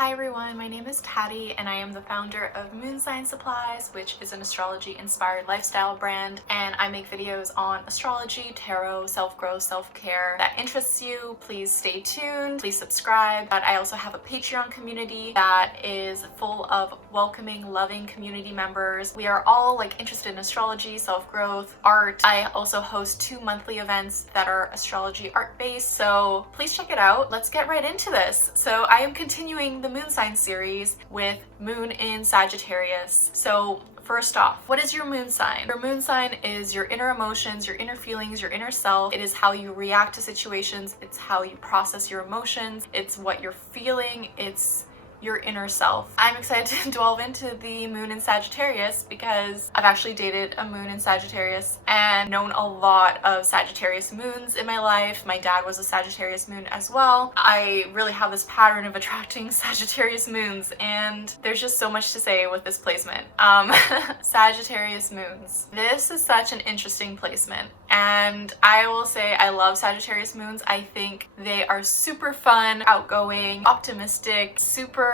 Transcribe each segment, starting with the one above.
Hi everyone, my name is Patty and I am the founder of Moon Sign Supplies, which is an astrology-inspired lifestyle brand, and I make videos on astrology, tarot, self-growth, self-care that interests you. Please stay tuned, please subscribe. But I also have a Patreon community that is full of welcoming, loving community members. We are all interested in astrology, self-growth, art. I also host 2 monthly events that are astrology art-based, so please check it out. Let's get right into this. So I am continuing the Moon Sign series with Moon in Sagittarius. So first off, what is your moon sign? Your moon sign is your inner emotions, your inner feelings, your inner self. It is how you react to situations. It's how you process your emotions. It's what you're feeling. It's your inner self. I'm excited to delve into the moon in Sagittarius because I've actually dated a moon in Sagittarius and known a lot of Sagittarius moons in my life. My dad was a Sagittarius moon as well. I really have this pattern of attracting Sagittarius moons, and there's just so much to say with this placement. Sagittarius moons. This is such an interesting placement, and I will say I love Sagittarius moons. I think they are super fun, outgoing, optimistic, super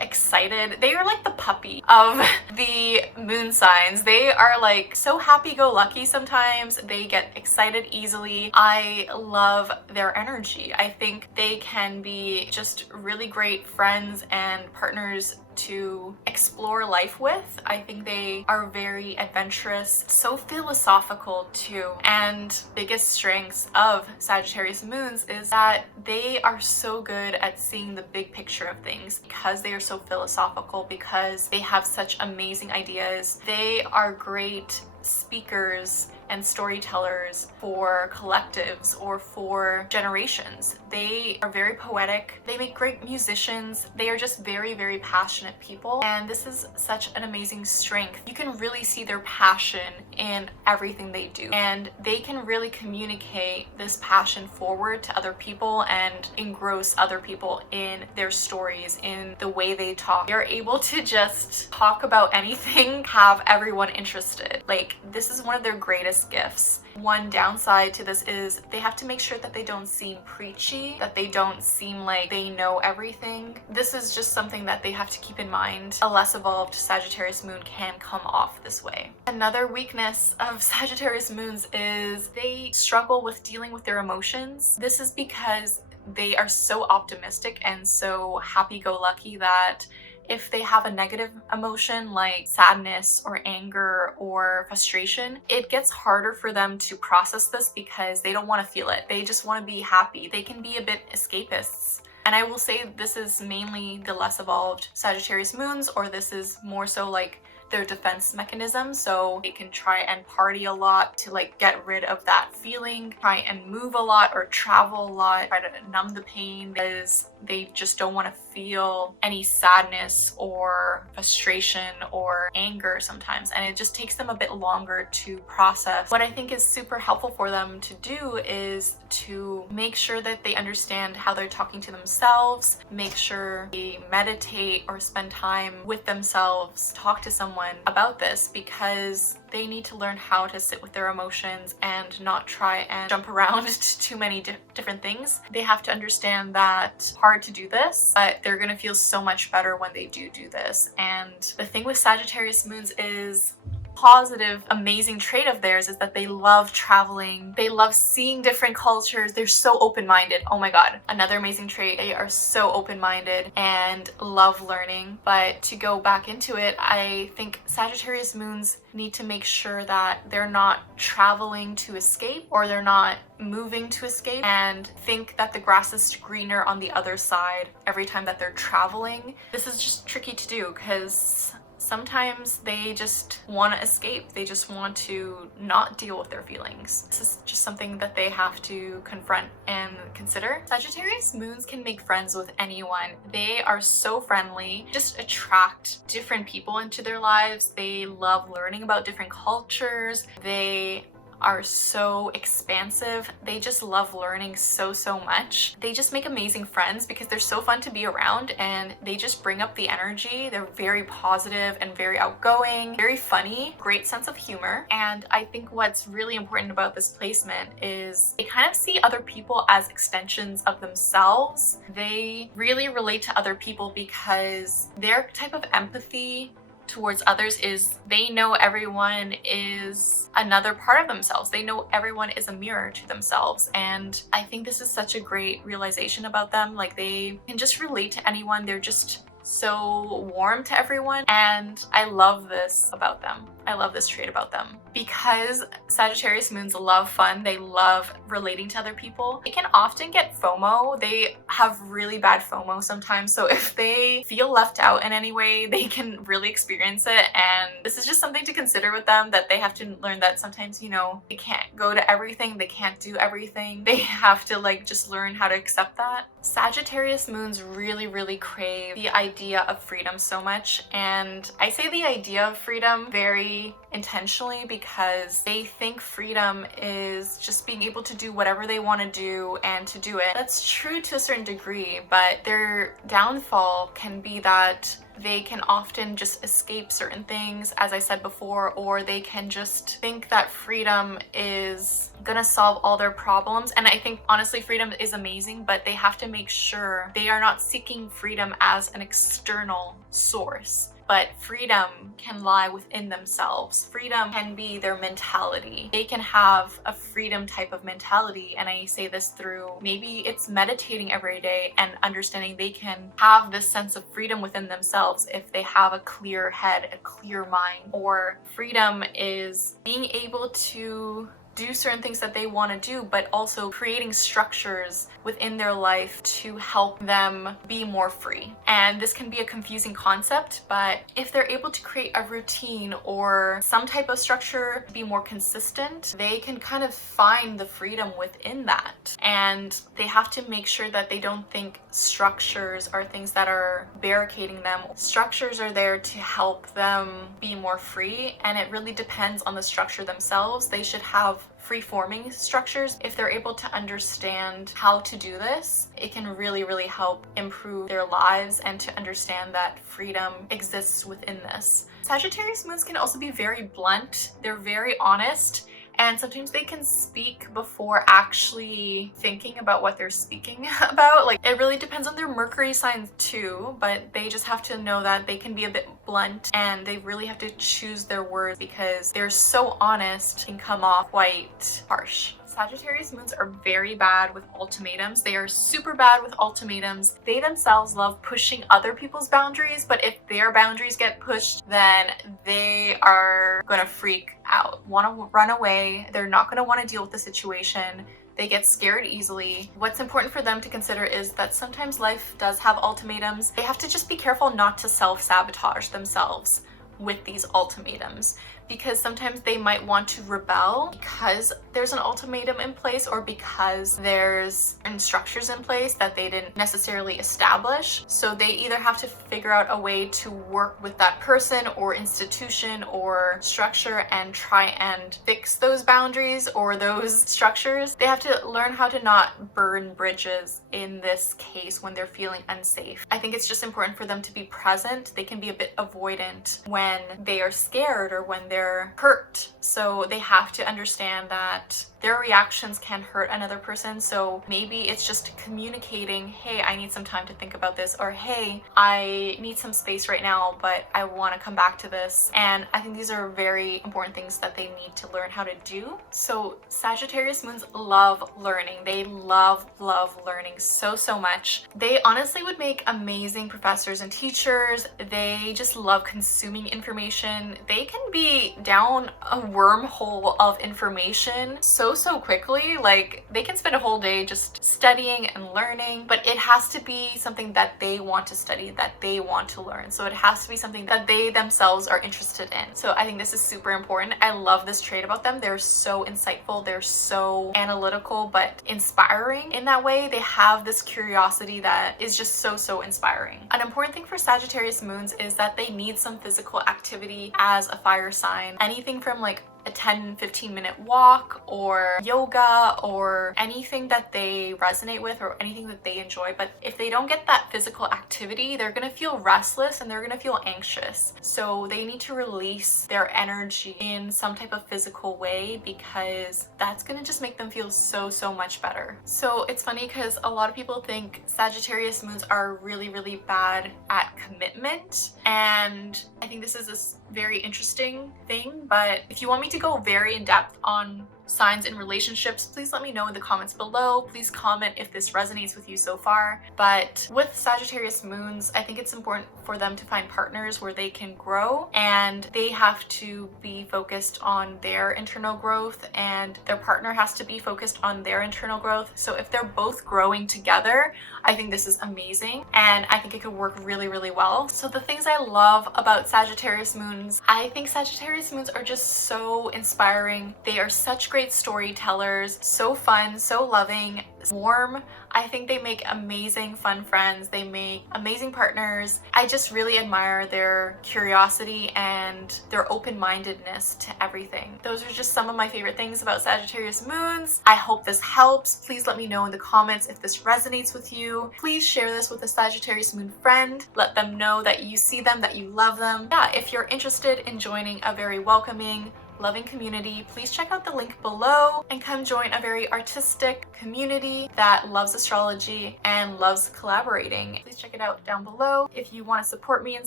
excited. They are like the puppy of the moon signs. They are like so happy-go-lucky sometimes. They get excited easily. I love their energy. I think they can be just really great friends and partners to explore life with. I think they are very adventurous, so philosophical too. And biggest strengths of Sagittarius moons is that they are so good at seeing the big picture of things because they are so philosophical, because they have such amazing ideas. They are great speakers and storytellers for collectives or for generations. They are very poetic. They make great musicians. They are just very, very passionate people. And this is such an amazing strength. You can really see their passion in everything they do. And they can really communicate this passion forward to other people and engross other people in their stories, in the way they talk. They're able to just talk about anything, have everyone interested. This is one of their greatest gifts. One downside to this is they have to make sure that they don't seem preachy, that they don't seem like they know everything. This is just something that they have to keep in mind. A less evolved Sagittarius moon can come off this way. Another weakness of Sagittarius moons is they struggle with dealing with their emotions. This is because they are so optimistic and so happy-go-lucky that if they have a negative emotion like sadness or anger or frustration, it gets harder for them to process this because they don't want to feel it. They just want to be happy. They can be a bit escapists. And I will say this is mainly the less evolved Sagittarius moons, or this is more so like their defense mechanism. So they can try and party a lot to get rid of that feeling, try and move a lot or travel a lot, try to numb the pain because they just don't want to feel any sadness or frustration or anger sometimes. And it just takes them a bit longer to process. What I think is super helpful for them to do is to make sure that they understand how they're talking to themselves, make sure they meditate or spend time with themselves, talk to someone about this, because they need to learn how to sit with their emotions and not try and jump around to too many different things. They have to understand that it's hard to do this, but they're gonna feel so much better when they do this. And the thing with Sagittarius moons is positive, amazing trait of theirs is that they love traveling. They love seeing different cultures. They're so open-minded. Oh my God. Another amazing trait, they are so open-minded and love learning. But to go back into it, I think Sagittarius moons need to make sure that they're not traveling to escape, or they're not moving to escape and think that the grass is greener on the other side every time that they're traveling. This is just tricky to do because sometimes they just want to escape. They just want to not deal with their feelings. This is just something that they have to confront and consider. Sagittarius moons can make friends with anyone. They are so friendly, just attract different people into their lives. They love learning about different cultures. They are so expansive. They just love learning so much. They just make amazing friends because they're so fun to be around and they just bring up the energy. They're very positive and very outgoing, very funny, great sense of humor. And I think what's really important about this placement is they kind of see other people as extensions of themselves. They really relate to other people because their type of empathy towards others is they know everyone is another part of themselves. They know everyone is a mirror to themselves. And I think this is such a great realization about them. Like, they can just relate to anyone. They're just so warm to everyone, and I love this about them. I love this trait about them. Because Sagittarius moons love fun, they love relating to other people, they can often get FOMO. They have really bad FOMO sometimes, so if they feel left out in any way, they can really experience it. And this is just something to consider with them, that they have to learn that sometimes, you know, they can't go to everything, they can't do everything. They have to like just learn how to accept that. Sagittarius moons really crave the idea of freedom so much, and I say the idea of freedom very intentionally because they think freedom is just being able to do whatever they want to do and to do it. That's true to a certain degree, but their downfall can be that they can often just escape certain things, as I said before, or they can just think that freedom is gonna solve all their problems. And I think honestly freedom is amazing, but they have to make sure they are not seeking freedom as an external source. But freedom can lie within themselves. Freedom can be their mentality. They can have a freedom type of mentality, and I say this through maybe it's meditating every day and understanding they can have this sense of freedom within themselves if they have a clear head, a clear mind. Or freedom is being able to do certain things that they want to do, but also creating structures within their life to help them be more free. And this can be a confusing concept, but if they're able to create a routine or some type of structure, be more consistent, they can kind of find the freedom within that. And they have to make sure that they don't think structures are things that are barricading them. Structures are there to help them be more free, and it really depends on the structure themselves. They should have free-forming structures. If they're able to understand how to do this, it can really help improve their lives and to understand that freedom exists within this. Sagittarius moons can also be very blunt. They're very honest, and sometimes they can speak before actually thinking about what they're speaking about. Like, it really depends on their Mercury sign too, but they just have to know that they can be a bit blunt and they really have to choose their words because they're so honest and come off quite harsh. Sagittarius moons are very bad with ultimatums. They are super bad with ultimatums. They themselves love pushing other people's boundaries, but if their boundaries get pushed, then they are gonna freak out, want to run away. They're not gonna want to deal with the situation. They get scared easily. What's important for them to consider is that sometimes life does have ultimatums. They have to just be careful not to self-sabotage themselves with these ultimatums, because sometimes they might want to rebel because there's an ultimatum in place or because there's structures in place that they didn't necessarily establish. So they either have to figure out a way to work with that person or institution or structure and try and fix those boundaries or those structures. They have to learn how to not burn bridges in this case when they're feeling unsafe. I think it's just important for them to be present. They can be a bit avoidant when they are scared or when they're hurt. So they have to understand that their reactions can hurt another person. So maybe it's just communicating, hey, I need some time to think about this, or hey, I need some space right now, but I want to come back to this. And I think these are very important things that they need to learn how to do. So Sagittarius moons love learning. They love learning so much. They honestly would make amazing professors and teachers. They just love consuming information. They can be down a wormhole of information so quickly. Like, they can spend a whole day just studying and learning, but it has to be something that they want to study, that they want to learn. So it has to be something that they themselves are interested in. So I think this is super important. I love this trait about them. They're so insightful. They're so analytical, but inspiring in that way. They have this curiosity that is just so inspiring. An important thing for Sagittarius moons is that they need some physical activity as a fire sign. Anything from like a 10-15 minute walk or yoga or anything that they resonate with or anything that they enjoy. But if they don't get that physical activity, they're going to feel restless and they're going to feel anxious. So they need to release their energy in some type of physical way, because that's going to just make them feel so much better. So it's funny because a lot of people think Sagittarius moons are really bad at commitment, and I think this is a very interesting thing. But if you want me to go very in depth on signs in relationships, please let me know in the comments below. Please comment if this resonates with you so far. But with Sagittarius moons, I think it's important for them to find partners where they can grow, and they have to be focused on their internal growth, and their partner has to be focused on their internal growth. So if they're both growing together, I think this is amazing, and I think it could work really well. So the things I love about Sagittarius moons, I think Sagittarius moons are just so inspiring. They are such great storytellers, so fun, so loving, warm. I think they make amazing fun friends. They make amazing partners. I just really admire their curiosity and their open-mindedness to everything. Those are just some of my favorite things about Sagittarius moons. I hope this helps. Please let me know in the comments if this resonates with you. Please share this with a Sagittarius moon friend. Let them know that you see them, that you love them. Yeah, if you're interested in joining a very welcoming, loving community, please check out the link below and come join a very artistic community that loves astrology and loves collaborating. Please check it out down below. If you want to support me in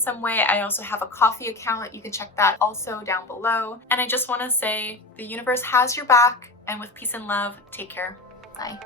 some way, I also have a Ko-fi account. You can check that also down below. And I just want to say the universe has your back, and with peace and love, take care. Bye.